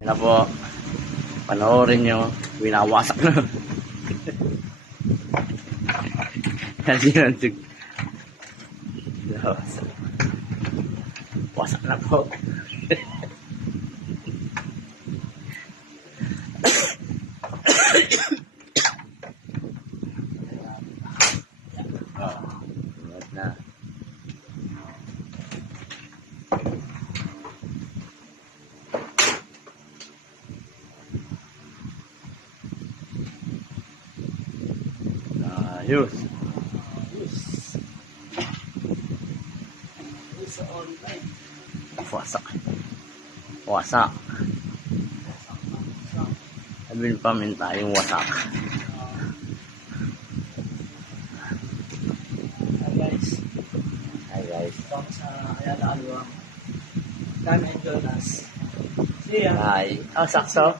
Yan na po. Panoorin nyo. Winawasak na. Kasi nansig. Wasak na po. Na. Ayos. Wasak. Wasak. Sabihin pa min tayong wasak. Hi guys. Welcome sa Ayala Alwa. Come and join us. See ya. Hi. Oh, sakso.